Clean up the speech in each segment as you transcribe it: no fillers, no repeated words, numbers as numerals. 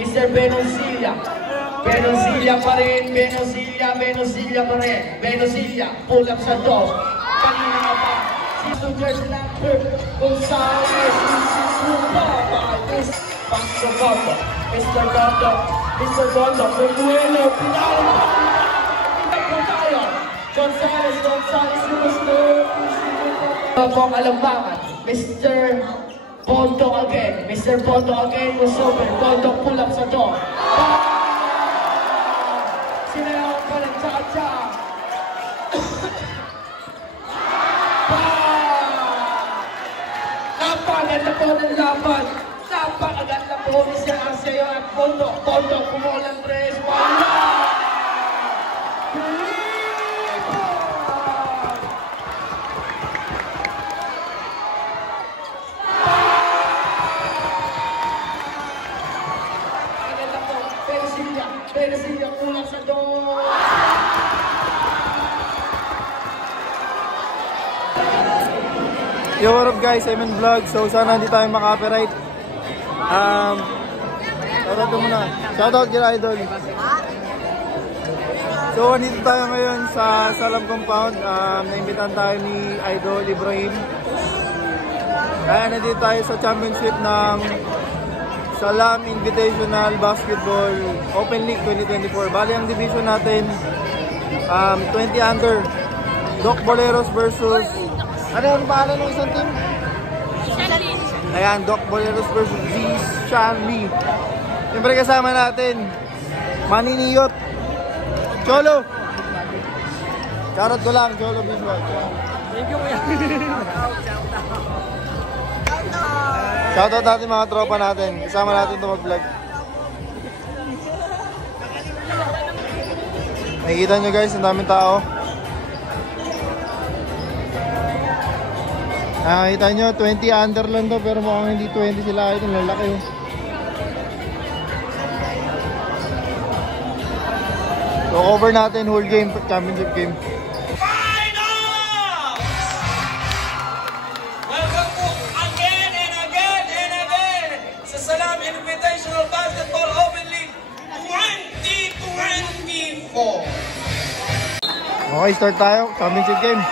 Mr. Benoncilla. Benoncilla pa rin, Benoncilla pa rin. Benoncilla, pull up sa dos. Kanina na pa. Si Jersey number Gonzales. Paso Bondo. Mr. Bondo. Mr. Bondo. Remuelo. Pinalo. Gonzales. Pong alambangan. Mr. Bondo again. Mr. Bondo again. Crossover. Bondo pull up sa door. Sinayaw pa ng cha-cha. Napaganda po ng laban. Napakaganda po ni Sir Arceo at Bondo. Bondo kumulang tres. Wala! Benoncilla kulang sa door. Yo, what up guys? I'm in vlog. So sana hindi tayo maka-copyright. Shoutout muna. Shoutout kila Idol. So andito tayo ngayon sa Salam Compound. Naimbitahan tayo ni Idol Ibrahim. Kaya nandito tayo sa championship ng Salam Invitational Basketball Open League 2024. Bali ang division natin 20 under. Doc Boleros versus ano pangalan ng isang team? Shanli. Ayan, Doc Boleros versus Shanli. Siyempre kasama natin Maniniyot Cholo. Charot ko lang, Cholo Visual. Thank you kuya. Shoutout natin mga tropa natin. Kasama natin ito mag-vlog. Nakikita nyo guys, ang daming tao. Nakikita nyo, 20 under lang to. Pero mukhang hindi 20 sila. Ito, lalaki yun. So cover natin whole game, championship game. Okay, start tayo. Championship game.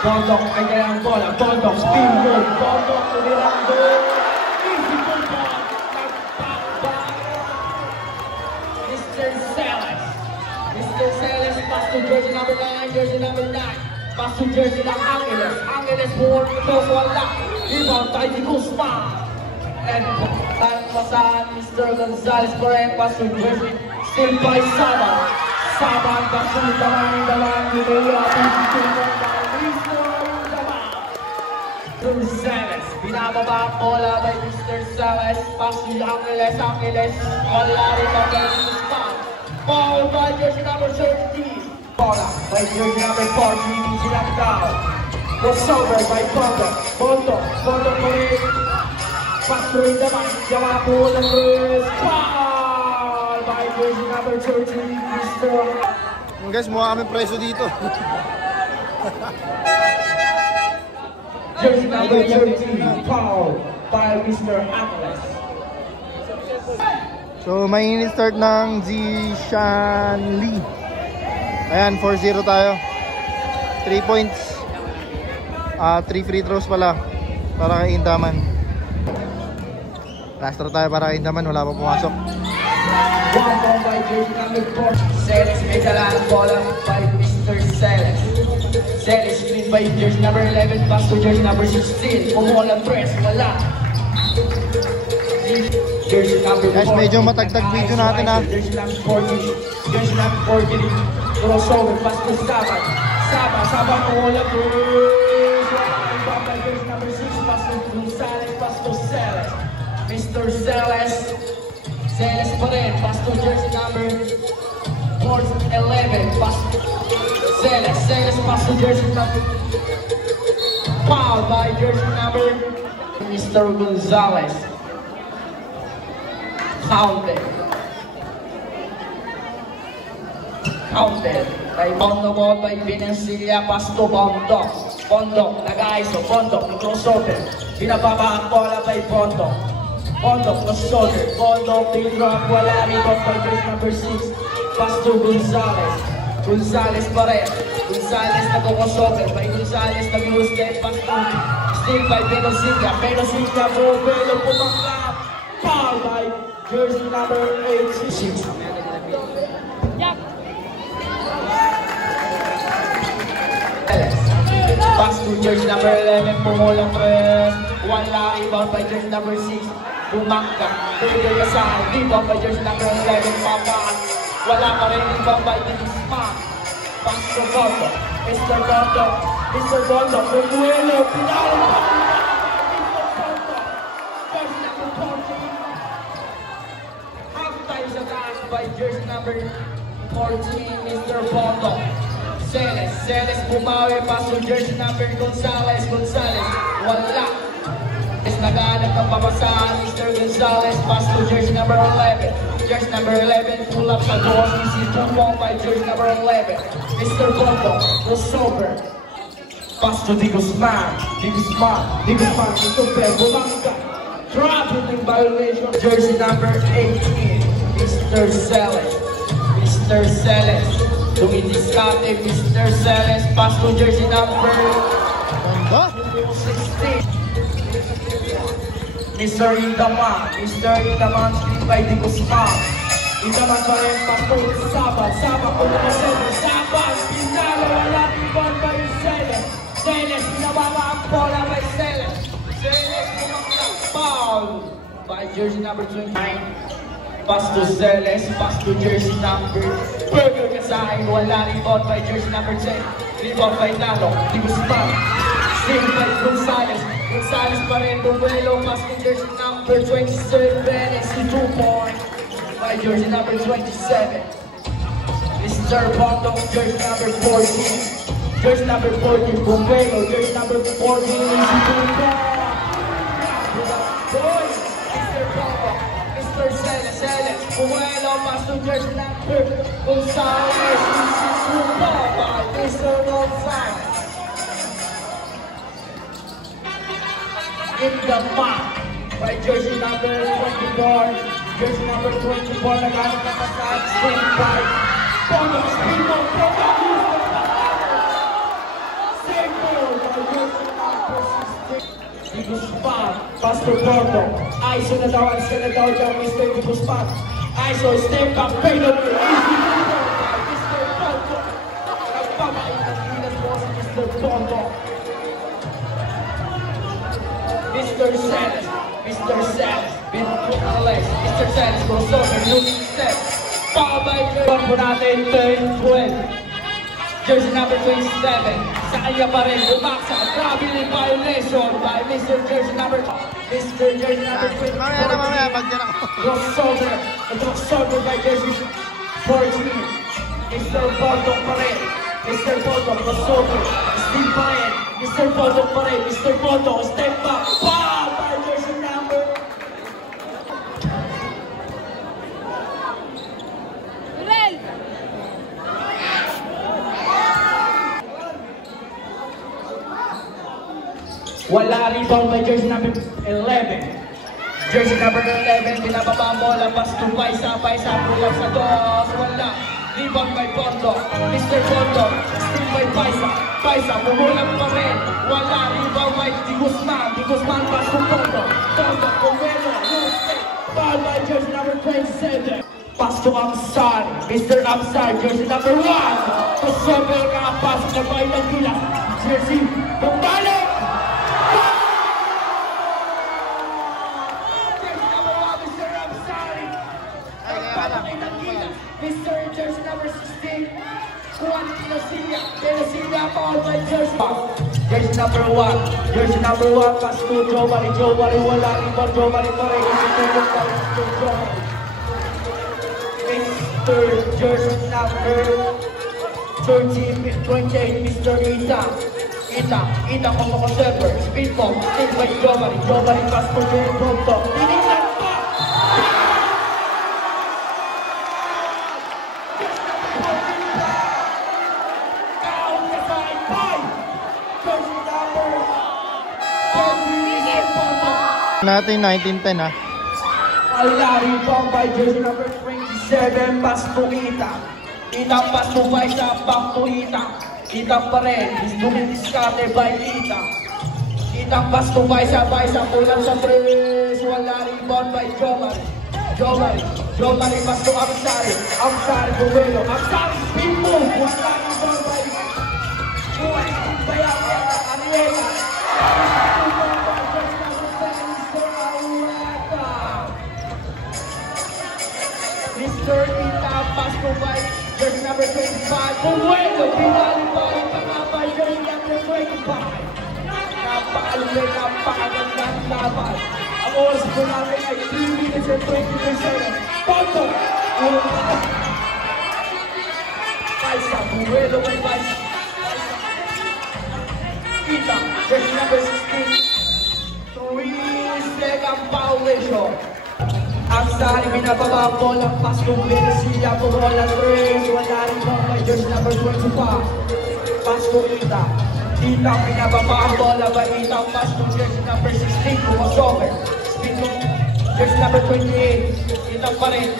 Bondok ay kaya ang bola. Bondok, spin move. Bondok, Mirando. Easy pull ball. Nagpakbak. Mr. Celes. Mr. Celes, pass to jersey number 9. Jersey number 9. Pass to jersey ng Angeles. Angeles for wala. Rebound tayo ni Guzman. And pasahan Mr. Gonzales pa rin. Pass to jersey. Still by Saba. Saba ang kasulta ng dalawang nila. Mr. Celes. Binababa ang bola by Mr. Celes. Pass to Angeles. Angeles. Wala rin ang Guzman. Foul by jersey number 30. Bola by jersey number 40. Silang down. Crossover by Bondo. Bondo pa rin. Pass to rin naman. Jawa po ng Chris. Foul by jersey number 30. Mr. Guys, mukha kami preso dito. Jersey number 30. Foul by Mr. Angeles. So may start ng Shanli. Ayan, 4-0 tayo. 3 points. 3 free throws pala para kay Indaman. Last throw tayo para kay Indaman, wala pa pumasok. One ball by jersey number 4. Celes may dala ang bola by Mr. Celes. Celes screen by jersey number 11. Pass to jersey number 16. Kumulang press, wala. Jersey number 4. Guys, medyo matagtag video natin ha. Jersey number 40. Jersey number 40. Crossover, pass to Saba. Saba kumulang press. Wala by jersey number 6. Pass to Gonzales. Pass to Celes. Mr. Celes. Celes pa rin, pass to jersey number 11, pass to Celes, pass to jersey number, foul by jersey number Mr. Gonzales, counted, by Bondo ball by Benoncilla, pass to Bondo, nag-aiso, Bondo, crossover, binababa ang bola by Bondo. Pondok, no shoulder. Pondok, they drop. Wala rebound by jersey number 6. Pass to Gonzalez. Gonzalez pa rin. Gonzalez nagkukosogel. By Gonzalez nag-step pass to. Still by Benosilia. Benosilia po. Belo pumakap. Foul by jersey number 86. Pass to jersey number 11. Pumulang press. Wala rebound by jersey number 6. Bumangka. Trigger ka sa rebound by jersey number 11. Papakan. Wala pa rin rebound by Dinisma. Pass to Bondo. Mr. Bondo. Mr. Bondo. Pumuelo. Pinalo pa. Half-time sa taas by jersey number 14. Mr. Bondo. Celes bumawi. Pass to jersey number Gonzalez. Wala. Nagaanap ng papasahan, Mr. Gonzalez, pass to jersey number 11. Jersey number 11, pull up sa doors, easy 2 ball by jersey number 11. Mr. Bondo, crossover. Pass to Di Guzman, ito Bumangka. Traveling violation, jersey number 18. Mr. Celes. Dumidiskate, Mr. Celes, pass to jersey number 16. Mr. Indaman, screen by Di Guzman. Indaman pa rin, pastor, Sabag kung nakasever, Sabag, pinalo, wala rebound by Celes. Pinababa ang bola by Celes. Pumaktak, foul by jersey number 29. Pass to Celes, pass to jersey number Burger Kasain, wala rebound by jersey number 10. Rebound by Nalo, Di Guzman. Still by Gonzalez pa rin, Bumelo, pass to jersey number 27, it's 2 points by jersey number 27. Mr. Bondo, jersey number 14, Bumelo, jersey number 14, it's 2 points. Mr. Bondo, Mr. Celes, Bumelo, pass to jersey number Gonzalez, it's 2 points by Mr. Gonzalez. In the mark by jersey number 24. Jersey number 24, naghanap na pasahan, screen by Bondo. Same goal by jersey number 16. Di Guzman, pass to Bondo. ISO na daw, Mr. Di Guzman. ISO, step back, payload, easy goal by Mr. Bondo. Nagpapait ng gilas mo si Mr. Bondo. Mr. Celes, Mr. Celes, crossover, losing step. Foul by jersey po natin, turn 12. Jersey number 27, sa kanya pa rin, bumaksa, traveling violation by Mr. Jersey number 24. Crossover by jersey 14. Mr. Bondo pa rin, crossover, steal pa rin. Mr. Bondo pa rin, step back, foul by jersey number. Wala rebound by jersey number 11. Jersey number 11, pinababa mo, lampas to Paisa, pulang sa dos, wala. Rebound by Bondo, Mr. Bondo, still by Paisa, bumulang pa rin. Wala, rebound by Di Guzman, pass to Bondo, Bumelo, foul by jersey number 27. Pass to Amsar, Mr. Amsar, jersey number 1. Crossover ka, pass na by Nagila, jersey, Bumalo! Mr. Jersey number 16, Juan Pelosilia, foul by jersey. Jersey number 1, pass to Joe Barry, wala rebound, Joe Barry pa rin, Mr. Jersey number 28, Mr. Ita, Kosokosever, speed ball, still by Joe Barry, pass to Joe Bondo, tinignan pa! Natin 19-10 ha. Wala rebound by jersey number 27, pass to Ita. Ita pass to Baisa, back to Ita. Ita pa rin, is doing discarded by Ita. Ita pass to Baisa, Baisa kulang sa 3. Wala rebound by Jomari. Jomari pass to Amsari. Amsari Bumelo. Amsari spin move. Wala rebound by Ariela. Mr. Ita pass to by jersey number 25. Bumelo. Pinali pa rin by jersey number 25. Napakalulit, napakagandang laban. Ang oras po natin ay 3 minutes and 23 seconds. Poto! Baisa, Bumelo by Baisa. Ita, jersey number 16. 3 second violation. Ang sari, binababa ang bola, pass to Venecia, bola 3. Wala rin po by jersey number 25. Pass to Ita. Ita, pinababa ang bola by Ita, pass to jersey number 16, crossover. Spin to jersey number 28. Ita pa rin.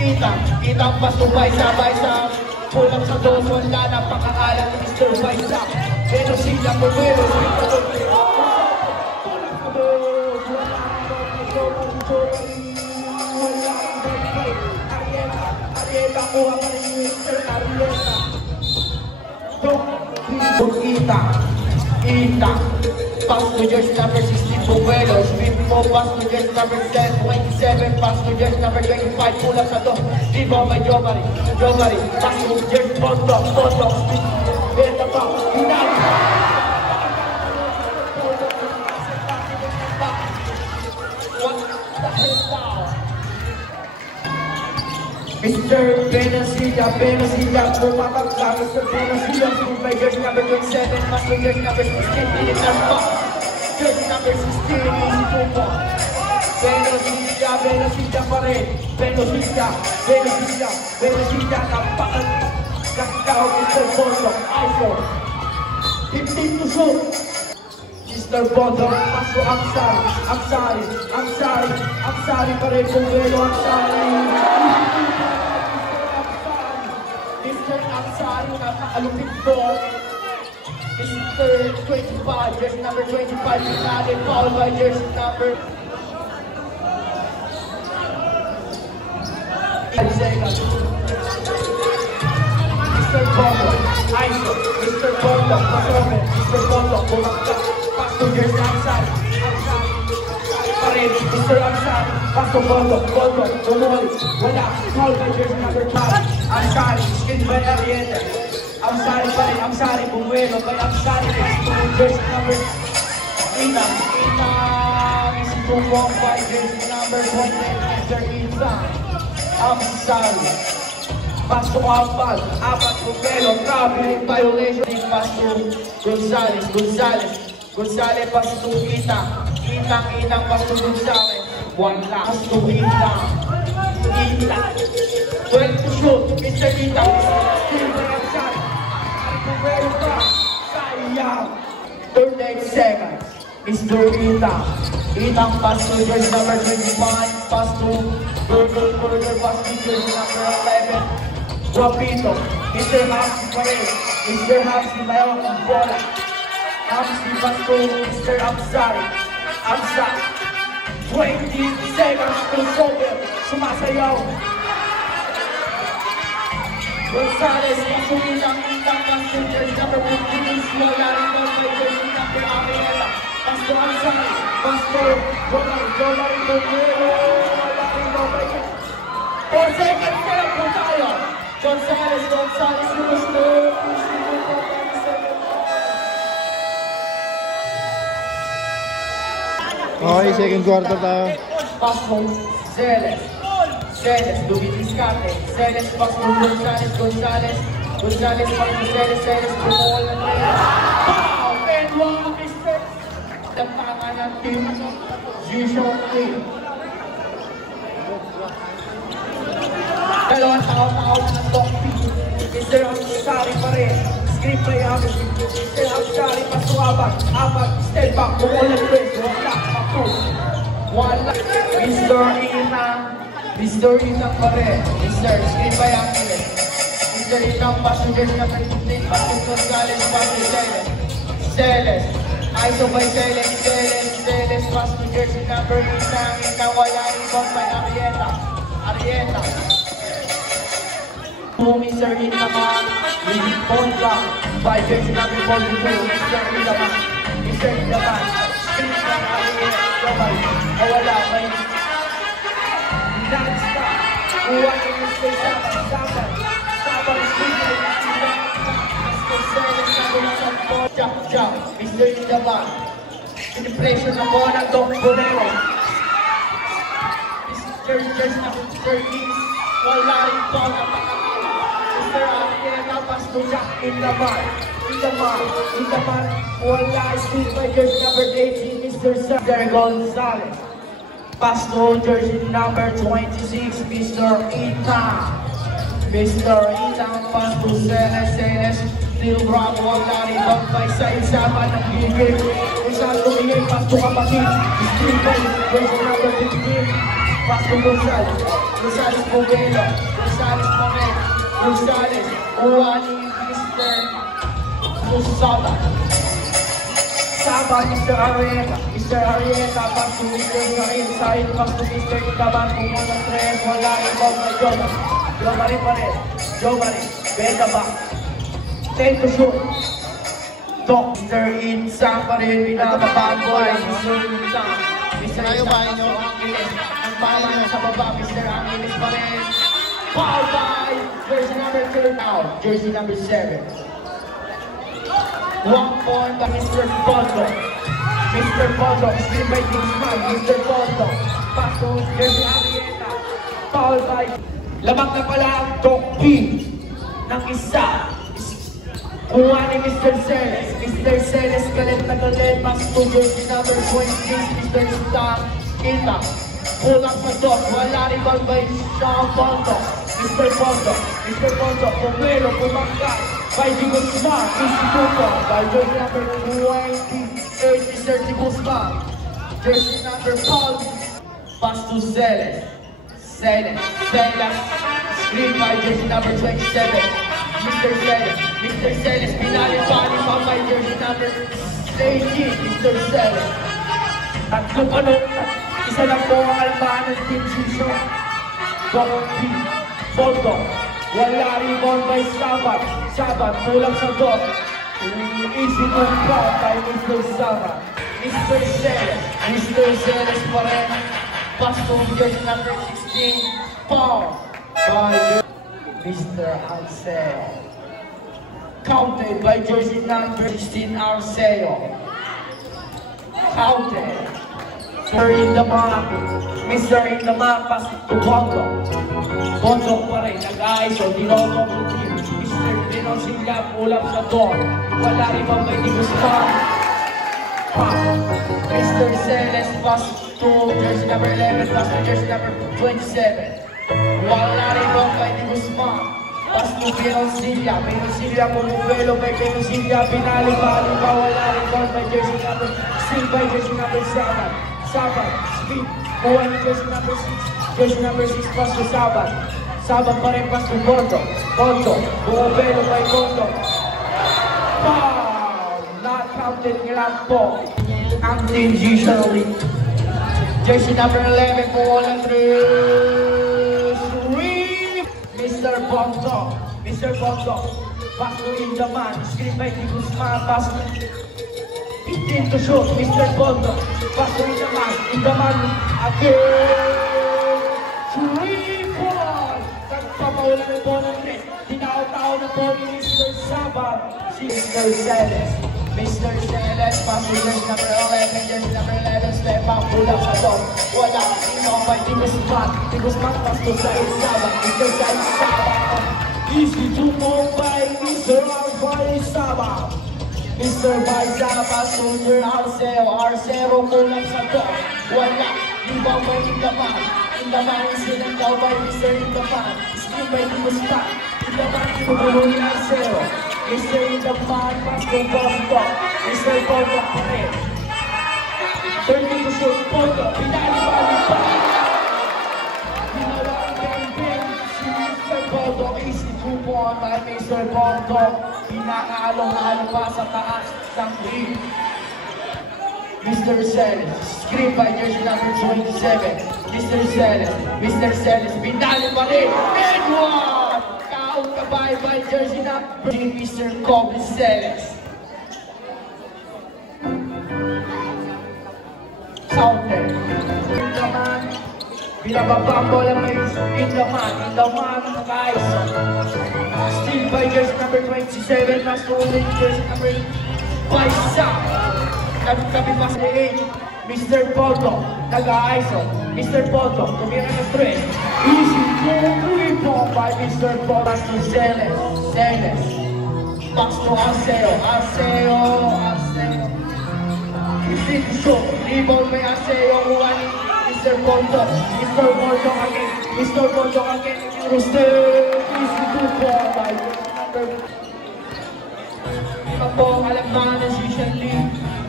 Ita pass to Baisa, Baisa. Kulang sa 2, wala na pakakalan ni Mr. Baisa. Venecia, Bumelo, spin to kulang sa 2, wala na Ariela, kuha pa rin ni Mr. Ariela. Ita, pass to jersey number 16, Bumelo, spin po, pass to jersey number 27, pass to jersey number 25, kulang sa 2, rebound by Jomari, pass to jersey, Poto, spin, benta pa, pinali, what the hell now? Mr. Venecia, pumatak Mr. Venecia, by jersey number 27, pass to jersey number 16, pinitang pa. Jersey number 16, easy to po. Venecia pa rin. Venecia, napakagagaw Mr. Bondo. ISO. 15 to shoot. Mr. Bondo, pass to Amsari pa rin. Bumelo, Amsari. Mr. Amsari, napakalupit po. Mr. 25, jersey number 25, pinali, foul by jersey number 5 seconds. Mr. Bondo, ISO, Mr. Bondo, crossover, Mr. Bondo, bumagka, pass to jersey Amsari pa rin, Mr. Amsari, pass to Bondo, bumuli, wala, foul by jersey number 5, Amsari, skin by Ariela. Amsari, Bumelo by Amsari, jersey number 8. Is performed by jersey number 20, Mr. Ita. Amsari, pass to Apat, Bumelo, traveling violation, pass to Gonzales, pass to Ita, pass to Gonzales, one pass to Ita, 12 to shoot, Mr. Ita, still by Amsari. Sayang. 38 seconds. Mr. Ita pass to jersey number 25, pass to Burger, pass to jersey number 11, Guapito. Mr. Hamsi pa rin. Mr. Hamsi mayroon ang bola. Hamsi pass to Mr. Amsari. 20 seconds to Sober. Sumasayaw. Gonzales, Ita, pass to jersey number 15, wala rin po by jersey number Ariela. Pass to Amsari, pass to Jomari, Bumelo, wala rin po by jersey. 4 seconds kayo po tayo. Gonzales, gusto. Okay, second quarter tayo. Pass to Celes, Dubiniscate, Celes pass to Gonzales pass to Celes, ball and wow! And one mistake! Tapangan ng team, usually. Dalawang tao ng Tokpi. Mr. Amsari pa rin. Screen play habit. Mr. Amsari pass to Abat, step back, ball and play. Wala. Mr. Inang, Mr. Inang pa rin. Mr. Screen by Angeles. Mr. Inang, Pastor jersey number 15, Pastor Gonzales, Pastor Celes. Celes. ISO by Celes, Celes, Celes, Pastor jersey number 8, Inang, wala ibang by Arieta. Arieta. Mr. Inang, with Ponza, by jersey number 42, Mr. Inang. Mr. Inang, screen by Arieta, wala by non-stop. Kuha ni Mr. Saban, screen by Mr. Celes, Jump, Mr. Indaman. Pinipresyon na po ng Dong Bonero. Mr. Is, wala rin po ang napakakala. Mr. Arieta, Pastor Jack, Indaman, wala screen by jersey number 18, Mr. Cesar Gonzales. Pastor jersey number 26, Mr. Itang. Pastor Celes, Still Bravo, wala rin bang by sa isapan ng bigay. Isang tumingin, Pastor Kapatid. Screen by jersey number 15, Pastor Gonzales. Rosales Povelo, Rosales, Uwani, Mr. Musaba. Saba, Mr. Arieta, Pastor Mr. Sarin, Pastor Mr. Itaban, Pumula 3, wala rin bang by Jomari, Beta ba? Take to shoot. Mr. Insang pa rin, binababago ay Mr. Insang. Mr. Angeles, ang pala na sa baba, Mr. Angeles pa rin. Foul by jersey number 3 out, jersey number 7. 1 point by Mr. Pondo. Screen by Guzman, Mr. Pondo. Pastor, jersey Arieta. Foul by lamang na pala ang Dong P ng isa. Kuha ni Mr. Celes, galit na galit, Pastor jersey number 26, Mr. Ita. Kulang sa dot, wala rin bang by Sean Pondo. Mr. Pondo, Pomelo, Pumangkat, by Di Guzman, Instituto, by jersey number 28, Mr. Di Guzman. Jersey number 5, Pastor Celes, screen by jersey number 27, Mr. Celes, pinali-pali pa by jersey number 18, Mr. Celes. Tatlo pa nun, isa lang po ang kalmahan ng team season. Pondo, wala rin ball by Sabat, kulang sa dot. Easy to foul by Mr. Sabat. Mr. Celes pa rin. Pastor jersey number 16, foul by Mr. Arceo. Counted by jersey number 16, Arceo. Counted. Mr. Indaman, pass to Pondo. Pondo pa rin, nag-ISO, dinogong team. Mr. Pinosilya, ulam sa door. Wala rin bang may Guzman. Mr. Celes, pass to jersey number 11, pass to jersey number 27. Wala rin bang may Guzman. Pass to Pinosilya, Pumubelo by Pinosilya, pinali-pali pa, wala rin bang may jersey number 6 by jersey number 7. Speed, kuha ni jersey number 6, pass to Saban pa rin, pass to Pondo, Pumubelo by Pondo. Foul! Not counted nila po ang team usually. Jersey number 11, kuha ng 3, Mr. Pondo, pass to Indaman, screen by Di Guzman, pass to 15 to shoot, Mr. Pondo, pass to Indaman, again, 3 points! Nagpapawala na po ng net, tinao-tao na po ni Mr. Sabat, si Mr. Celes, pass to jersey number 11, jersey number 11, step up, pull up sa dot, wala, by Di Guzman, pass to Sabat, Mr. Sabat, easy to move by Mr. Sabat. Mr. Baizana, pass to Arceo, kulang sa dot, wala, ibang by Indaman is sinandaw by Mr. Indaman, screen by Di Guzman, Indaman, inubulo ni Arceo, Mr. Indaman, pass to Pondo, Mr. Pondo pa rin. 30 to shoot, Pondo, pinali-pali pa. on by Mr. Bondo. Pinakaalong-along pa sa taas ng ring. Mr. Celes, screen by jersey number 27. Mr. Celes, binali pa rin. And one! Kaungkabay by jersey number Mr. Kobe Celes. Sounder. In the man. Binababa ang bola may in the man, guys. Still by jersey number 27. Mas tuloy jersey number 5. Kami pa sa 8. Mr. Bondo, nag-a-ISO. Mr. Bondo, tumira ng 3. Easy 2-3 po by Mr. Bondo to Celes. Pass to Arceo. Easy to show. Rebound may Arceo. Mr. Bondo again. Easy 2 po by number. Iba po ang alam na si Shanley.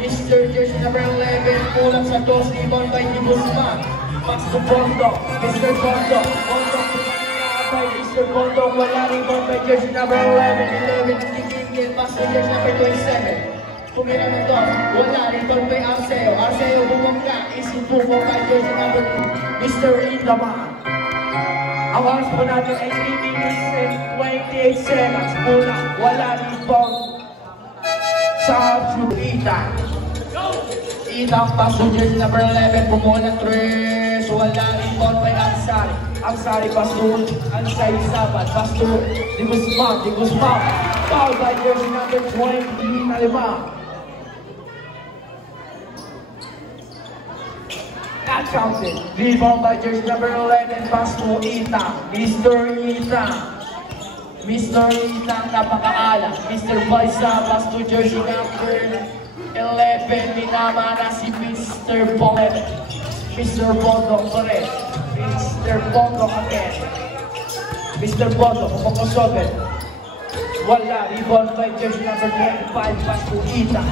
Mr. Jersey number 11, kulang sa 2, rebound by Guzman. Pass to Bondo, Mr. Bondo by Mr. Bondo, wala rebound by Jersey number 11 nagkikingin, pass to Jersey number 27. Pumira ng 2, wala rebound by Arceo bumangga, easy 2 by Jersey number 2, Mr. Indaman. Ang oras po natin ay 3 minutes and 28 seconds, kulang, wala rebound sa Itang pass to jersey number 11, bumuha ng 3, wala rebound by Ansari pass to Ansay Sabat, pass to Di Guzman, foul by jersey number 20, Talima. Not counted, rebound by jersey number 11, pass to Itang, Mr. Itang napakaala, Mr. Baisa, pass to jersey number 11, minamana si Mr. Bondo. Mr. Bondo pa rin. Mr. Bondo again. Mr. Bondo, kumakosobe. Wala, rebound by jersey number 25, pass to Ita.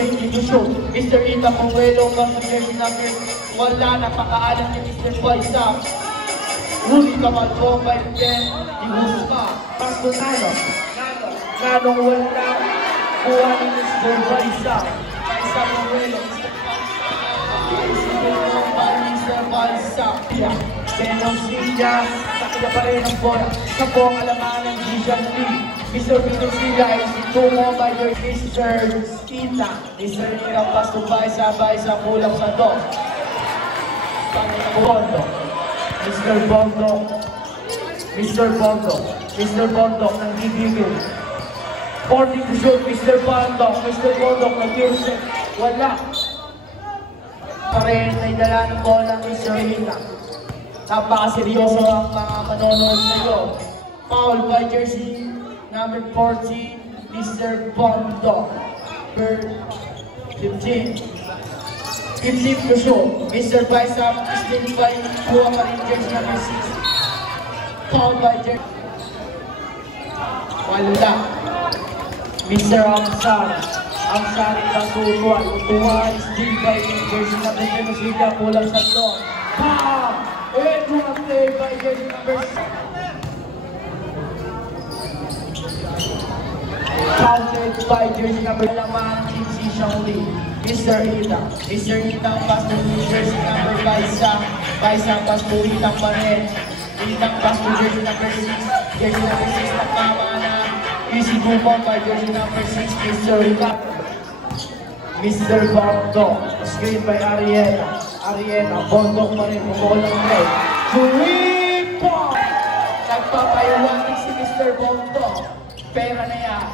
20 to shoot. Mr. Ita, Pumwelo, pass to jersey number. Wala, napakaalam ni Mr. Baisa. Huli kamal po by 10, Ihusma. Pass to Nanong wala. Kuha ni Mr. Baisa Pumwelo. Mr. Baisa. Benosilla, sakita pa rin ang bola. Sa po ang alaman ng Dijan Lee. Mr. Benosilla is tumo by your Mr. Ita. Mr. Ita, pass to Baisa kulang sa 2. Mr. Bondo ng gigigil. 40 to shoot, Mr. Bondo nag-usip, wala. Parehin ay dala ng bola ng Mr. Ita. Napakaseryoso ang mga manonood nito. Foul by jersey number 14, Mr. Bondo. 15 to shoot, Mr. Baisa is still by kuha pa rin jersey number 6. Foul by jersey. Wala. Mr. Ansari Basutuan, utuan, still by jersey number 10, Sida, kulang sa 2. Bam! And one play by jersey number 6. Counted by jersey number 11, si Xiangli. Mr. Ita, pass to jersey number 5, Baisa, pass to Itang pa rin. Itang pass to jersey number 6, nakama na. Easy bumong by jersey number 6, Mr. Bondo. Screen by Ariena, Bondo pa rin, bumulang play. 3 points! Nagpapayawangin si Mr. Bondo. Pera na yan.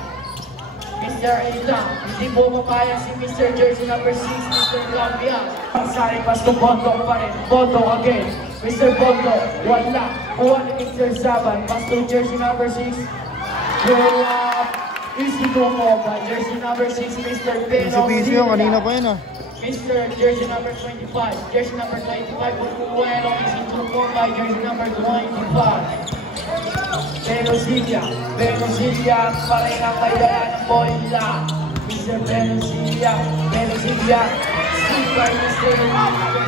Mr. Ita, hindi bumapaya si Mr. jersey number 6, Mr. Lambian. Pansari, pass to Bondo pa rin. Bondo again. Mr. Bondo, wala. Kuha ni Mr. Zaban, pass to jersey number 6. Easy go mo by jersey number 6, Mr. Benosilla. Kanina pa yun Mr. jersey number 25, Bueno, easy go mo by jersey number 25. Benosilla, pa rin ang may dala ng bola. Mr. Benosilla, still by Mr. jersey number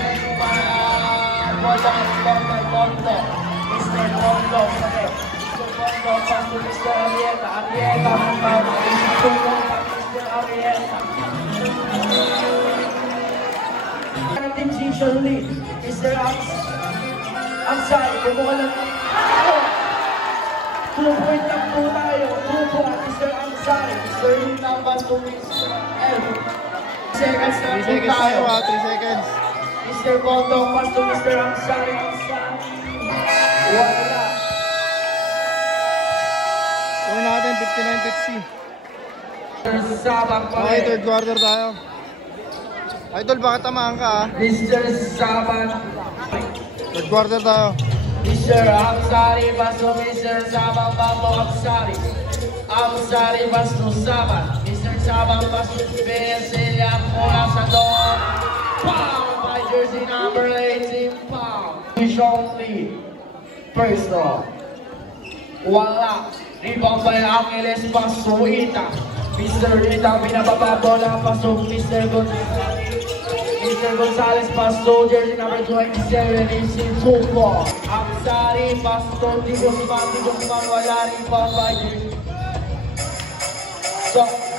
25. Bondo. Mr. Mr. Bondo, Mr. Bondo, pass to Mr. Arieta. Arieta, tulong pa Mr. Arieta. Team Season lead, Mr. Amsay, kumuha lang. 2 point lang po tayo. 2 point, Mr. Amsay. Mr. Rita, pass to Mr. L. Seconds lang 3 po seconds tayo. tayo 3 seconds. Mr. Bondo, pass to Mr. Amsay. Wala. Gawin natin 59-50. Sabang pa Okay, rin. third quarter tayo. Idol, baka tamaan ka ah. Mr. Sabang. Third quarter tayo. Mr. Amsari, paso Mr. Sabang, bago Amsari. Amsari, paso Sabang. Mr. Sabang, paso Beselia, mula sa doon. Pound by jersey number 18, pound. Sean Lee. First row. Wala. Rebound by Angeles, paso Ita. Mr. Ita, binababa bola, paso Mr. Gonzalez, paso jersey number 27, is in football. Amsari, paso Di Guzman, wala rebound by jersey.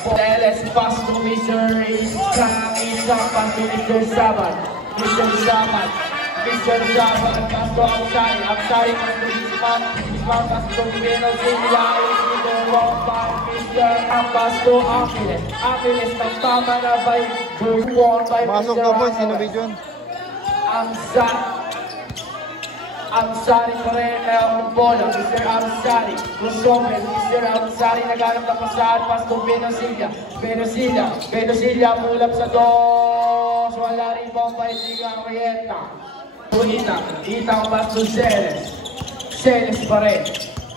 Teles, paso Mr. Ita, paso Mr. Sabat. Mr. Sabat, paso Amsari. Amsari, paso Guzman, paso Pino, Silvia, Mr. Pasto Aquiles. Aquiles, nagtama na by Buwan by Masok Mr. na boys, sino Aquiles. video yun? Amsari pa rin ang bola. Mr. Amsari. Crossover. Mr. Amsari naghanap ng pasahan. Pasto Benosilla. Benosilla mulap sa dos. Wala rin bomba. Hindi ang Rieta. Itang pasto Celes. Celes pa rin.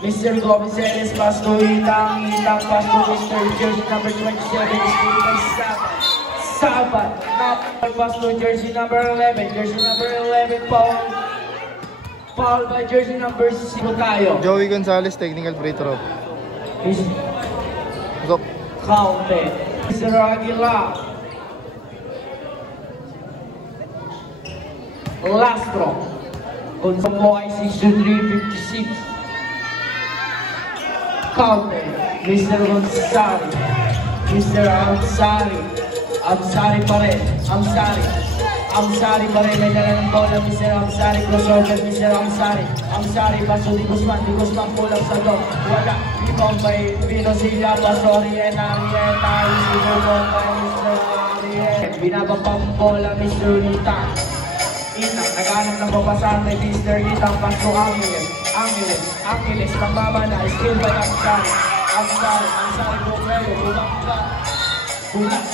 Mr. Gomez Celes, pasto Itang pasto Mr. Jersey number 27 is by Sabat. Pasto jersey number 11. Jersey number 11 foul by jersey number 6 tayo. Joey Gonzalez, technical free throw. Go. Counted. Mr. Aguilar. Last draw. Consumo IC 356. Counted. Mr. Gonzalez. Mr. Amsari pa rin. Amsari pa rin. May dala ng bola. Mr. Amsari. Crossover. Mr. Amsari. Paso Di Guzman. Pull up sa dog. Wala. Rebound by Vinosilla. Paso Arieta. Rebound by Mr. Arieta. Binababang bola. Mr. Rita. Naghanap ng papasahan kay Mr. Rita. Paso Angeles. Nambaba na. Skill by Amsari. Bumelo. Bulat.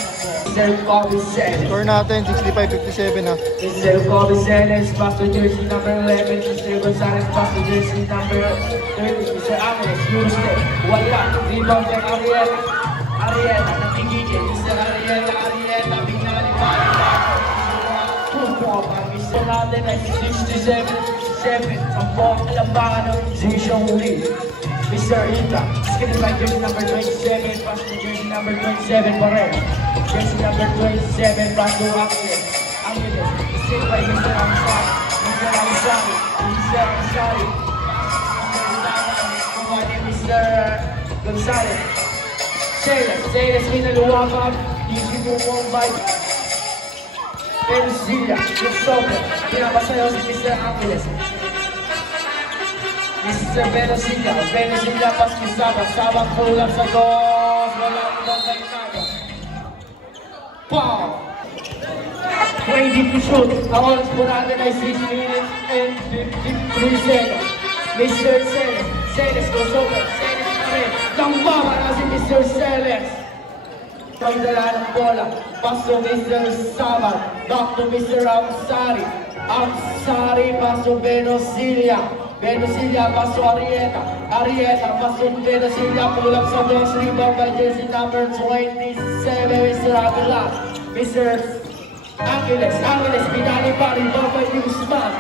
Mr. Kobe Celes. Score natin 65-57 ha. Mr. Kobe Celes, pass to jersey number 11. Mr. Gonzalez, pass to jersey number 30. Mr. Angeles, Houston. Wala. Rebound by Arieta, nakikigil. Mr. Arieta, binali pa. Football by Mr. natin ay 67. Ang ball lambangan ng Zishong Lee. Mr. Ita, skill by jersey number 27, pass to jersey number 27 pa rin. Jersey number 27, pass to Angeles. Skill by Mr. Amsari. Mr. Gonzalez. Celes, minaluwakap. Easy move on by Benosilla. Crossover. Pinapasayaw si Mr. Angeles. Mr. Benosilla, pas kay Sabang pull up sa dos. Wala ibang kainado. Pow! 20 to shoot. Ang oras po natin ay 6 minutes and 53 seconds. Mr. Celes, crossover. Celes pa rin. Tambama na si Mr. Celes. Pagdala ng bola. Pass to Mr. Sabang. Back to Mr. Amsari. Pass to Benosilla, pass to Arieta, pass to Benosilla, pull up sa dos, rebound by jersey number 27, Mr. Aguilar. Mr. Angeles, pinali pa, rebound by Di Guzman,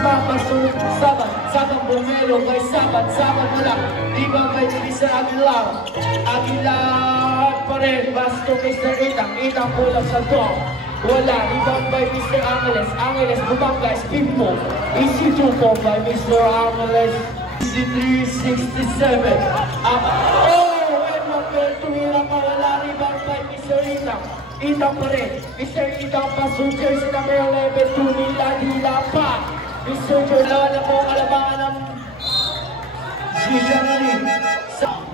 pass to Sabat Bumelo by Sabat mula, rebound by Mr. Aguilar pa rin, pass to Mr. Itang, pull up sa dos. Wala. Rebound by Mr. Angeles. Angeles, bumangga. Spin move. Easy 2-4 by Mr. Angeles. Easy 367. And one goal tumira pa. Wala. Rebound by Mr. Itang. Itang pa rin. Mr. Itang pa. Jersey number 11. Tumila pa. Mr. Jordan na po kalabangan ng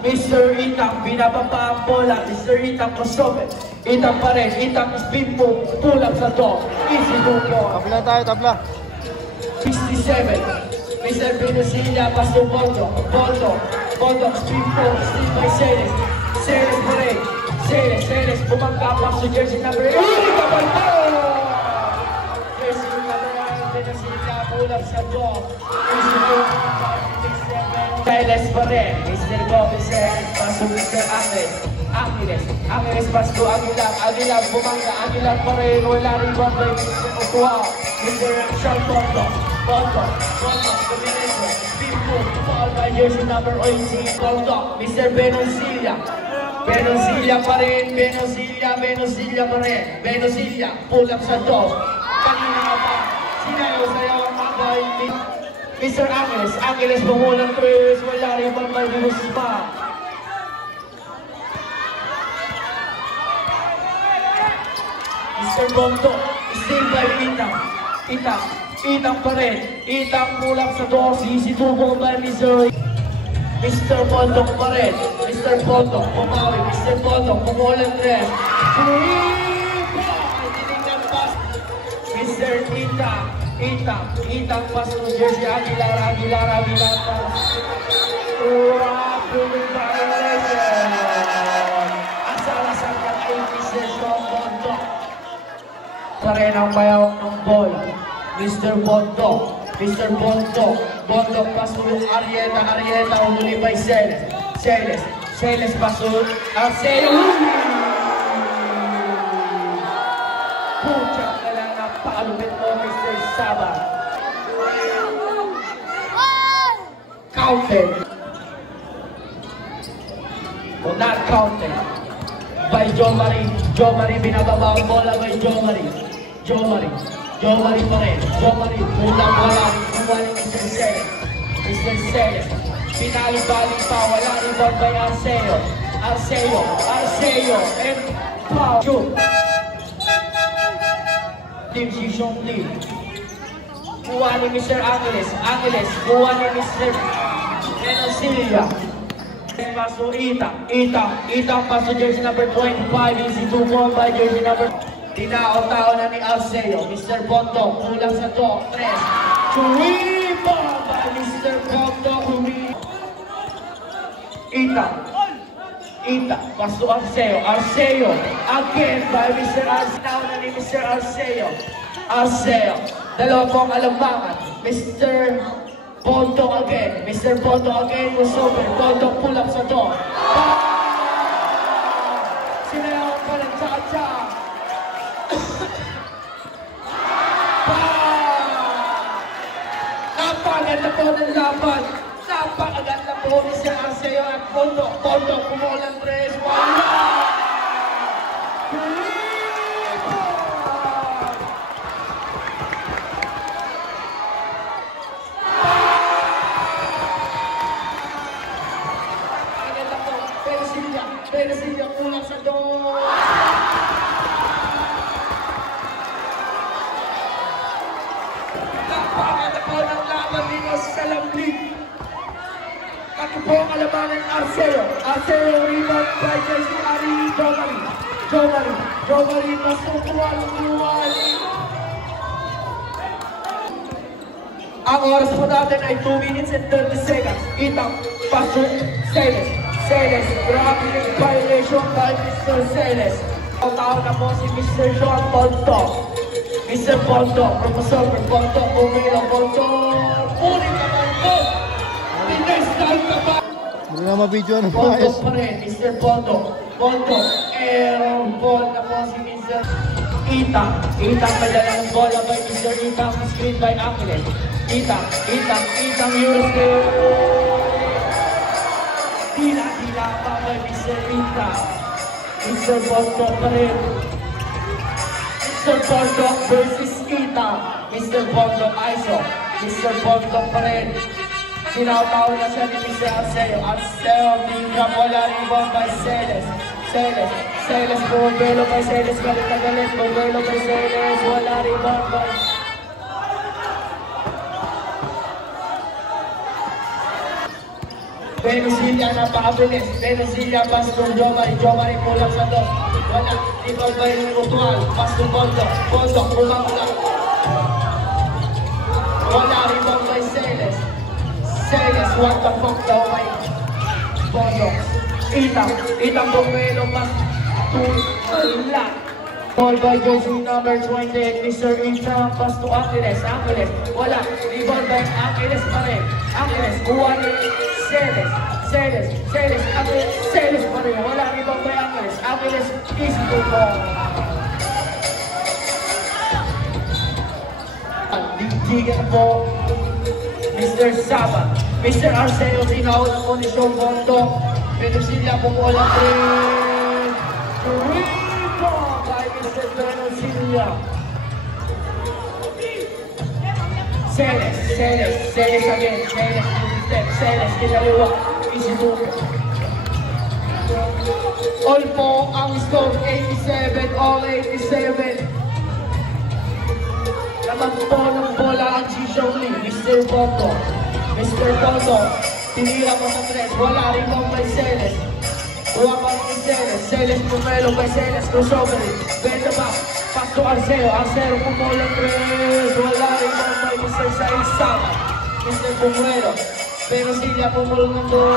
Mr. Itang, binababa ang bola. Mr. Itang pasobe. Itang pa rin. Itang spin move. Pull up sa to. Easy 2-4. Tabla tayo, tabla. 67. Mr. Pinusilla, paso Bondo. Bondo, spin move. Spin by Celes. Celes pa rin. Celes. Bumangga pa sa jersey number 8. Kapal po! Jersey number 8. Pinusilla, pull up sa to. Easy 2-4. Celes pa rin. Mr. Gomez, paso Mr. Angeles, paso Aguilar, bumangga, Aguilar pa rin, wala rin ba by Mr. Otuao, Mr. Sean Bondo, combination, spin move, foul by jersey number 18, Bondo, Mr. Benoncilla pa rin, Benoncilla pa rin, pull up sa dos, kanina ka pa, sinayaw ang mga Mr. Angeles bumulang 3, wala rin ba by Ruspa. Mr. Bondo, still by Itang pa rin. Itang pulang sa door, sisitubong by Mr. Bondo pa rin. Mr. Bondo, pumawi. Mr. Bondo, pumulang 3. Mr. Itang pass to jersey, Aguilar pass. Pulling violation. Asal-asal ka kay Mr. Bondo. Parin ang bayaw ng bola. Mr. Bondo pass to Arieta, umuli by Celes pass to Arceo. Pucha ka lang na paalupit mo, Mr. Saba. Counted. O not counted. By Joe Marie, binababa ang bola by Joe Marie pa rin. Pulang wala rin. Kumali Mr. Celes. Pinali-bali pa. Wala rin ball by Arceo. And foul. Shoot. Team Sishong Lee. Kuha ni Mr. Angeles. Kuha ni Mr. Benoncilla. Paso Itang paso jersey number 25. Easy 2-4 by jersey number. Tinao-tao na ni Arceo. Mr. Bondo, kulang sa to. 3. Tuwipa by Mr. Bondo. Itang, paso Arceo. Again by Mr. Arceo. Tinao na ni Mr. Arceo. Dalawa pong alambangan. Mr. Bondo again. Crossover. Bondo pull up sa to. Sinayaw pa ng cha-cha. Napaganda po ng laban. Napakaganda po ni Sir Arceo at Bondo. Kumulang 3. Wala! Benoncilla kulang sa door. Napakaganda po ng laban dito sa Lamlig. Ako po ang kalabangan Arceo. Rebound by jersey Ari Joe Marie pasukuan. Ang oras po natin ay 2 minutes and 30 seconds. Itang paso Celes, grabe yung violation by Mr. Celes. Tao na po si Mr. John Bondo. Professor Bondo, Bondo. Ulit naman po. Pinestyle ka ba? Hindi na mabidyo na Bondo pa rin, Mr. Bondo. Error ball na po si Mr. Itang padala ng bola by Mr. Itang. Screen by Angeles. Itang USA. Tila pa by Mr. Itang. Mr. Bondo pa rin. Mr. Bondok versus Ita. Mr. Bondok ISO. Mr. Bondok pa rin. Sinatawa na siya ni Mr. Arceo. Arceo, Bingham, wala rin ibang by Celes. Celes, Bumelo by Celes, galit na galit. Bumelo by Celes, wala rin ibang by Venezuela napakabilis. Venezuela, Pastor Jomari kulang sa dos. Wala, ibang by Rutual. Pastor Bondok, kumangla. Wala rin ibang by Celes. What the fuck daw may Bondok. Itang Bumelo mas tulak. Ball by jersey number 20, Mr. Itang pass to Angeles. Wala, rebound by Angeles pa rin. Angeles, kuha ni Celes pa rin. Wala, rebound by Angeles. Angeles, easy to ball. Digdigan po Mr. Saba. Mr. Arceo, tinaw ng kondisyon Bondok. Venezuela po mo lang rin. Rebound by Mr. Venezuela. Celes again. Celes, kinaliwa. Easy to. All po ang score, 87, all 87. Naman po ng bola ang G-Show Lee, Mr. Bondok. Tinira mo sa tres, wala rin mo by Celes. Huwag pa rin Celes, Bumelo by Celes, crossover. Benda ba, pass to Arceo pumulang tres, wala rin mo by Mr. Sail Sama. Mr. Bumelo, Venezuela pumulong ng doon.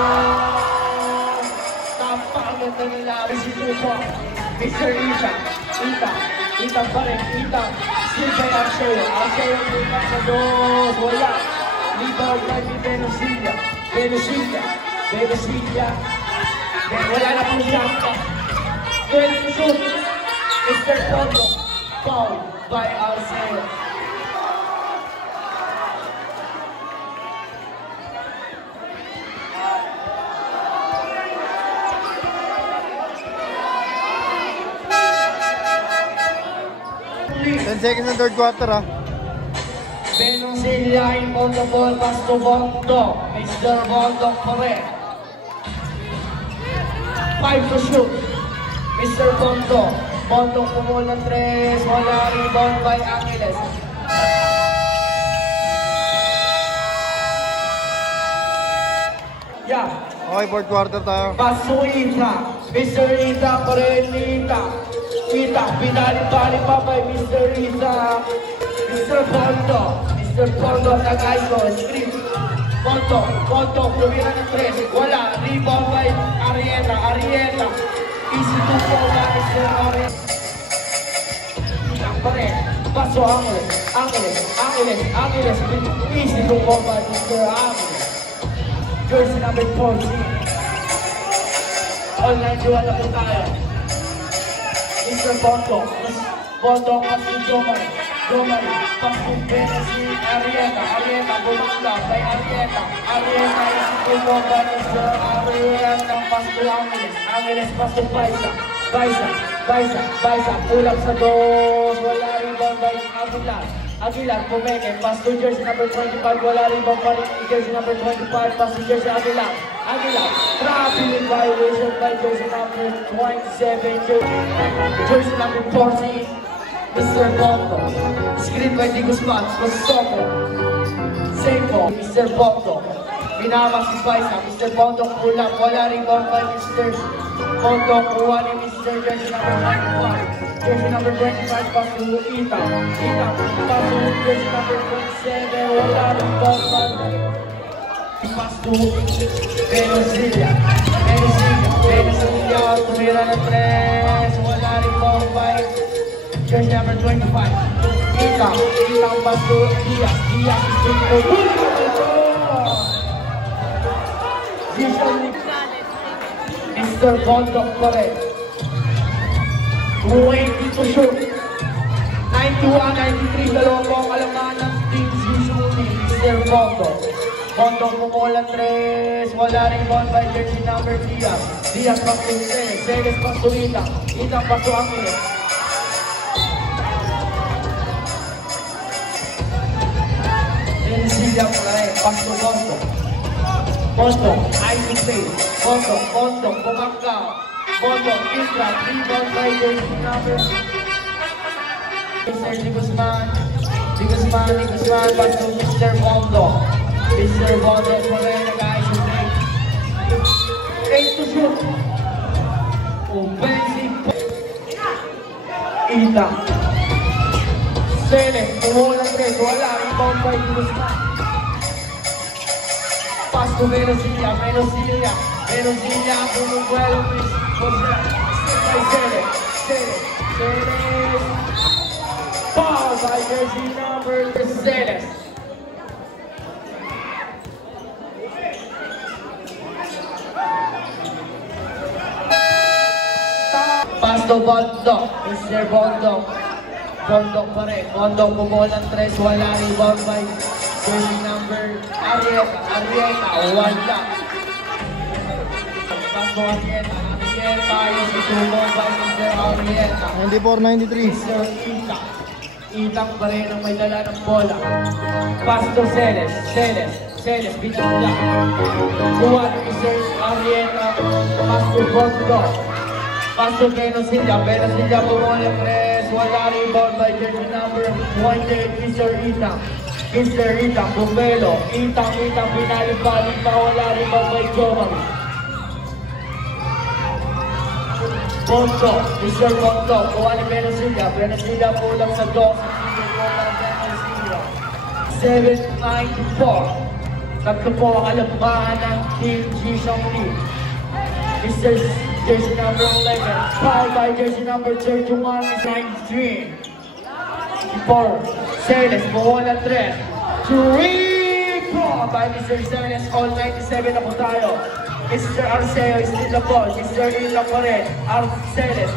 Napakaganda nila, Mr. po. Mr. Ita pa rin, Still by Arceo pumunong sa dos, wala. Rebound by Venezuela. Wala na po siya. 12 shoot. Mr. Bondok. Foul by Arceo. Ten seconds ng third quarter Venezuela on the ball, pass to Bondok. Mr. Bondok pa rin. 5 to shoot. Mr. Bondok pumula ng tres. Wala, rebound by Angeles. Yeah. Okay, fourth quarter tayo. Pass to Ita. Mr. Ita pa rin. Ita, binali-bali pa by Mr. Ita. Mr. Bondok nag-ISO, screen. Bondok, lumira ng tres. Wala, rebound by Arieta. Easy to go by Mr. Arieta. Pare, paso Angeles. Easy to go by Mr. Angeles. Jersey number 14. Online duel na po tayo. Mr. Bondok at si Jomari, pass to Venezuela, Arieta, bumangla by Arieta is ito by Mr. Arieta, pass to Angeles, pass to Baisa, pulang sa dos, wala rebound by Aguilar, Pumeke, pass to jersey number 25, wala rebound by jersey number 25, pass to jersey Aguilar, trapping violation by jersey number 27, jersey number 14, Mr. Bondok. Screen by Di Guzman, Mostoko. Seiko, Mr. Bondok. Binama si Baisa, Mr. Bondok pulang, wala rebound by Mr. Bondok, kuha ni Mr. Jersey number 25. Jersey number 25, pass to Ita, pass to jersey number 27, wala rebound by pass to Venezuela, tumira ng tres, wala rebound by jersey number 25. Ita pass to Diaz Mr. Bondok pa rin. 20 to shoot. 91-93, dalawa po ang alangan ng team usually. Mr. Bondok pumulang tres. Wala rebound by jersey number Diaz pass to Celes pass to Ita pass to Angeles. Sinisilla pa rin. Pasto, Bondo. Bondo, ice play. Bondo, bumangga. Bondo, Isla, rebound by jersey number. Mr. Di Guzman, pasto Mr. Bondo. Mr. Bondo pa rin, nag-ice play. 8 to shoot. Offensive. Ita. Sele, tumuhol ng 3, wala, rebound by Di Guzman. Pass to Menosilla, bumubuelo, by Sele. Foul by jersey number Sele. Pass to Bondo, Mr. Bondo. Bondo pa rin. Bondo bumuhol ng 3. Wala. Rebound by jersey number Arrieta. Wala. Pass to Arrieta. Yung tutulong by Mr. Arrieta. 94-93. Mr. Itang pa rin ang may dala ng bola. Pass to Celes. Binagla. Kuha ni Mr. Arrieta. Pass to Bondo. Pass to Menosilla bumuhol ng 3. Wala, rebound by jersey number 28, Mr. Itang, Bumelo, Itang, binalibali pa, wala, rebound by Jovan. Bondo, Mr. Bondo, kuha ni Menosilla pulang sa dos, 7-9-4. Tatlo po ang alampahan ng Team Jisong Lee. Mr. Jersey number 11, foul by jersey number 31, is 93. 4, Celes, buhol ng 3. 3-4 by Mr. Celes, all 97 na po tayo. Mr. Arceo is still the ball, Mr. Ilang pa rin. Celes,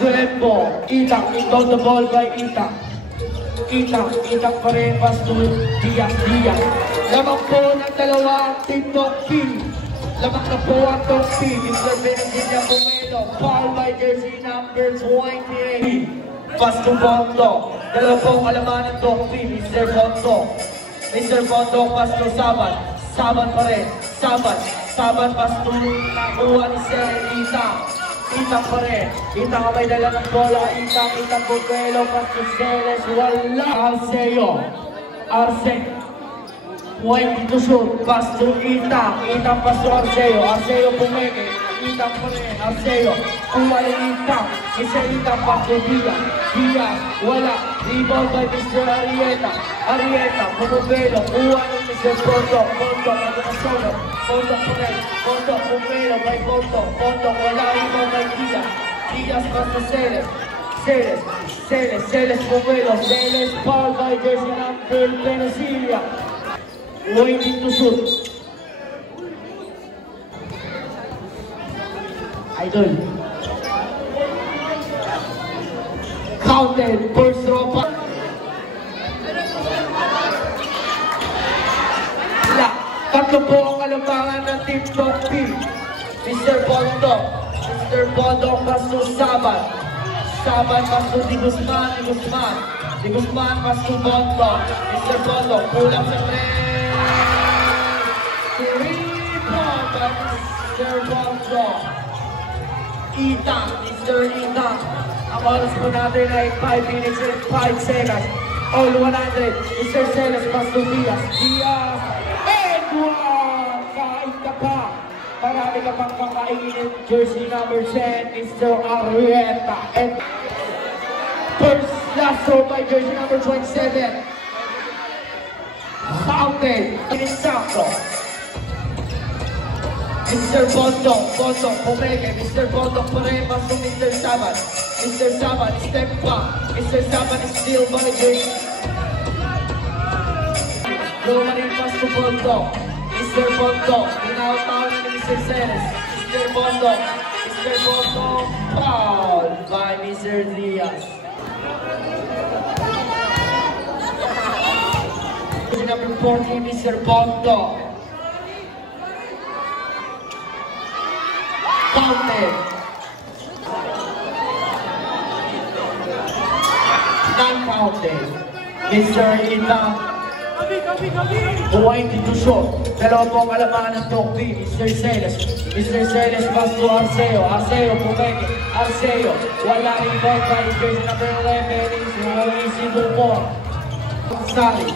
Zulembo, Itang, ikaw the ball by Itang. Itang pa rin, pass to Diaz. Lamang po ng dalawang TikTok team. Lamang na po ang top team, Mr. Benedilla Bumelo, foul by jersey number 28. Pass to Bondo. Dalawa pong alaman ng top team, Mr. Bondo, pass to Saban pa rin. Saban pass to nakuha ni Sele. Itang pa rin. Itang ang may dala ng bola. Itang Bumelo, pass to Sele. Wala. Arce. 20 to shoot, pass to Itang pass to Arceo pumeke, Itang pa rin, Arceo, umali Itang, Itang pass to Diaz, wala, rebound by Mr. Arrieta, Bumelo, kuha ng Mr. Bondo, magkakasolo, Bondo pa rin, Bumelo by Bondo, wala, rebound by Diaz pass to Celes, Bumelo, foul by jersey number Menosilla. Waiting to shoot. Idol. Counted. First throw pa. Tatlo po ang kalambangan ng Team Top Team. Mr. Bondo pass to Saban pass to Di Guzman pass to Bondo. Mr. Bondo pulang sa 3. Rebound by Mr. Bondo. Mr. Itang. Ang oras po natin ay 5 minutes and 5 seconds. All 100. Mr. Celes pass to Diaz. And one! Kain ka pa. Marami ka pang kakainin. Jersey number 10, Mr. Arrieta. And first last throw by jersey number 27. Counted. Inisakto. Mr. Bondo, pumeke, Mr. Bondo pa rin, pass to Mr. Saban, step back, Mr. Saban is still by jersey. Low rin pass to Bondo, Mr. Bondo, inautaw na ni Mr. Celes, Mr. Bondo, foul by Mr. Diaz. Number 14, Mr. Bondo. Counted. Non-counted. Mr. Itang. Waiting to shoot. Dalawa po ang kalamangan ng top B. Mr. Celes. Mr. Celes pass to Arceo. Arceo pumeke. Arceo. Wala rin ball by jersey number 11. Easy to 4. Amsari.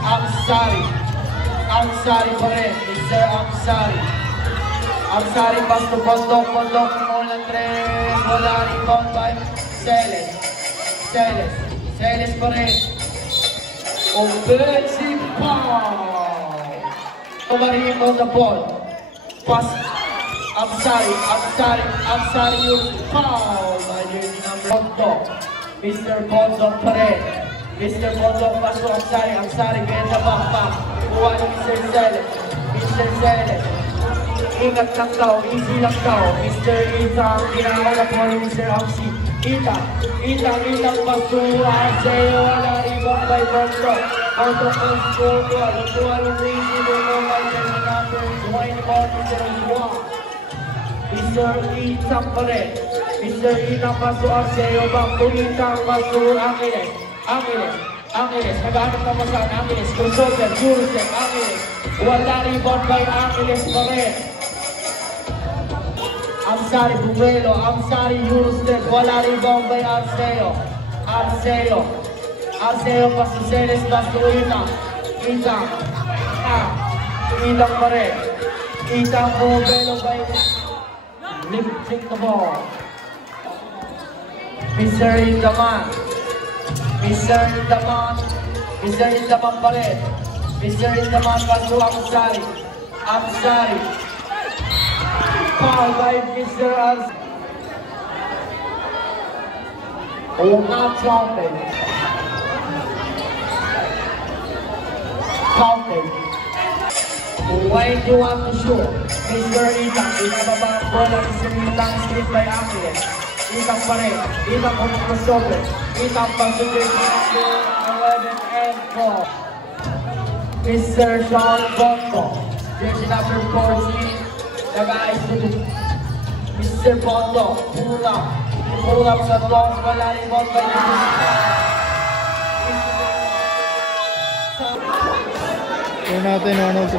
Amsari. Amsari pa rin. Mr. Amsari. Amsari pass to Bondok. Bondok mula 3. Wala rin ball by Celes. Celes. Celes pa rin. Offensive foul! Tumarin on the ball. Pass. Amsari yung foul by jersey number Bondok. Mr. Bondok pa rin. Mr. Bondok pass to Amsari. Amsari benta back. Kuha ni Mr. Celes. Mr. Celes. Ingat lang daw. Easy lang daw. Mr. Itang. Ginagawa na po ni Mr. Amsi. Itang pass to Arceo. Wala ribang by Bondok. Bondok pass to Bondok. Kuha ni Easy to go by jersey number 21. Mr. Itang pa rin. Mr. Itang pass to Arceo. Back to Itang pass to Angeles. Angeles, nag-aanap naman saan Angeles, Consultant, Jurusek, Angeles. Wala rebound by Angeles pa rin. Amsari, Bubuelo, Amsari, Jurusek. Wala rebound by Arceo. Arceo pass to Celes, pass to Itang. Itang pa rin. Itang, Bubuelo by lifting the ball. Mr. Indaman. Mr. Indaman pa rin. Mr. Indaman pass to Amsari. Foul by Mr. Arceo. Not counted. When you want to shoot, Mr. Itang, inababa ang bola, Mr. Itang, street by Angeles. Itang pa rin. Itang on the shoulder. Itang pass to jersey number 11 and 4. Mr. Sean Bondo. Jersey number 14. Nag-ayos to Mr. Bondo. Pull up sa toss. Wala rin ball by Kaya natin 106.5.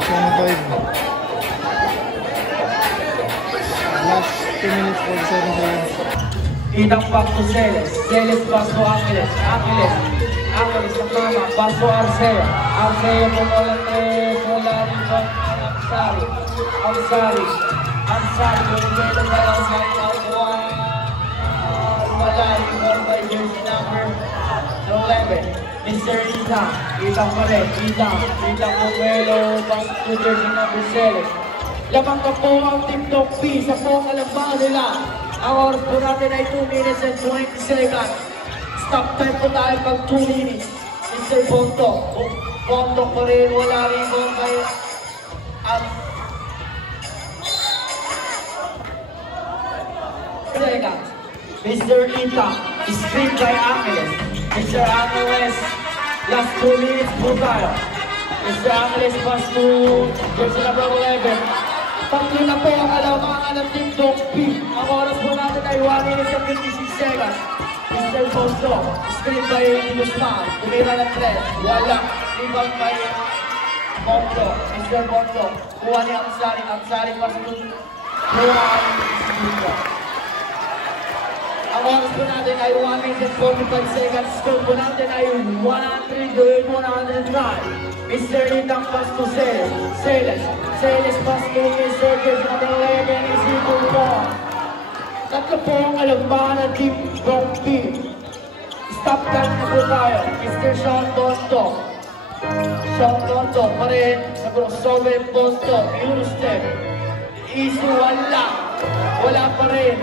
Last 2 minutes 47 seconds. Itang pass to Celes. Celes pass to Angeles. Angeles ang mama. Pass to Arceo. Arceo pumolang wala rin ball by Amsari. Bumibelo by Amsari. Wala rin ball by jersey number 11. Mr. Itang pa rin. Itang Bumibelo. Pass to jersey number Celes. Lamang ka po ang Team Top B sa po ang alamang nila. Ang oras po natin ay 2 minutes and 20 seconds. Stop time po tayo pag 2 minutes. Mr. Bondok pa rin. Wala rin ball by seconds. Mr. Itang, screen by Angeles. Mr. Angeles, last 2 minutes po tayo. Mr. Angeles pass to jersey number 11. Tatlo na po ang alamangan ng Team Top B. Ang oras po natin ay 1 minute and 56 seconds. Mr. Bondo, screen by Guzman. Tumira ng 3. Wala. Rebound by Bondo. Mr. Bondo. Kuha ni Amsari. Amsari pass to Juan. Ang oras po natin ay 1 minute and 45 seconds. Score po natin ay 100-109. Mr. Itang pass to Celes pass to Mr. Jersey number 11 is equal to 4. Tatlo po ang alamang ng Team Top B. Stop time na po tayo. Mr. Sean Bondo pa rin sa crossover Bondo. Eurostep. Easy, wala pa rin.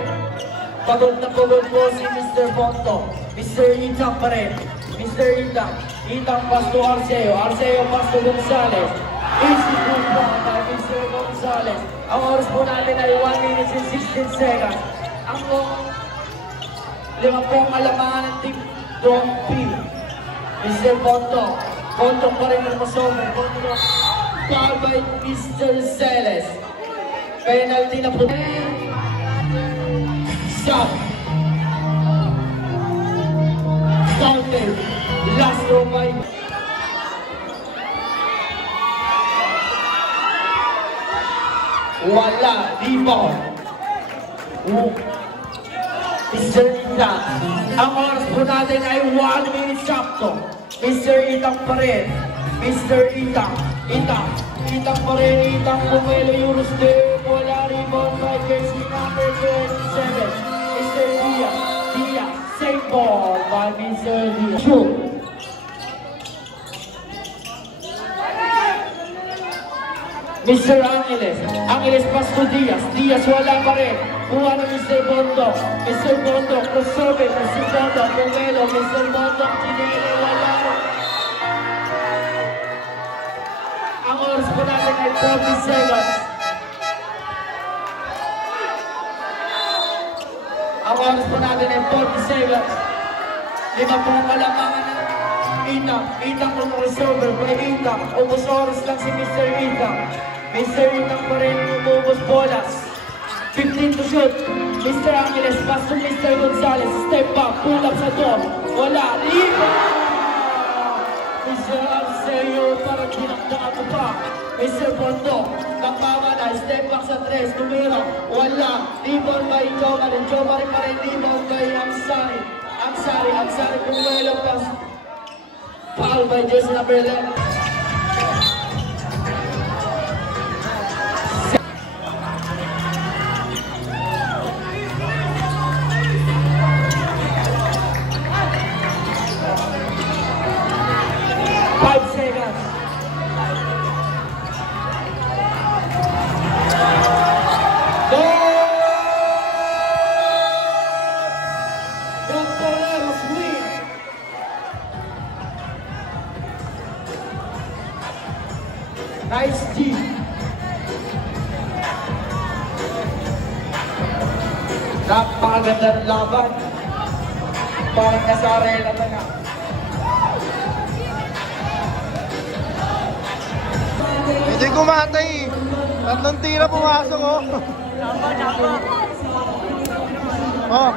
Pagod na pagod po si Mr. Bondo. Mr. Itang pa rin. Itang pass to Arceo. Arceo pass to Gonzales. Easy po po by Mr. Gonzales. Ang oras po natin ay 1 minute and 16 seconds. Ang lima pong alamangan ng Team Top B. Mr. Bondo pa rin ang masover. Bondo foul by Mr. Celes. Penalty na po. Stop. Counted. Last row by Wala. Rebound. Mr. Itang. Ang oras po natin ay 1 minute sakto. Mr. Itang pa rin. Mr. Itang. Itang pa rin. Itang Bumelo Eurostep. Wala rebound by jersey number 27. Mr. Dia. Save ball by Mr. Dia. Shoot. Mr. Angeles pass to Diaz wala pa rin. Kuha na Mr. Bondo, crossover, Mr. Bondo, Bumelo, Mr. Bondo, Tinele, wala rin. Ang oras po natin ay 40 seconds. Ang oras po natin ay 40 seconds. 5 pong kalamangan na Itang kung crossover, may Itang. Ubus oras lang si Mr. Itang. Mr. Itang pa rin umubos bolas. 15 to shoot. Mr. Angeles, pass to Mr. Gonzalez. Step back, pull up sa door. Wala. Rebound! Mr. Arceo, parang dinakdaan pa. Mr. Bondo, nagmamala. Step back sa 3. Numero. Wala. Rebound by Jomarin. Jomarin pa rin. Rebound by Ansari. Bumelo pass. Foul by jersey number 11. Nice D. Napakaganda ng laban. Parang nasa arena na nga. Hindi kumatay. Tatlong tira pumasok oh. Oh,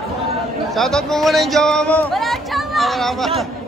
shoutout mo muna yung jowa mo. Wala, jowa! Wala pa.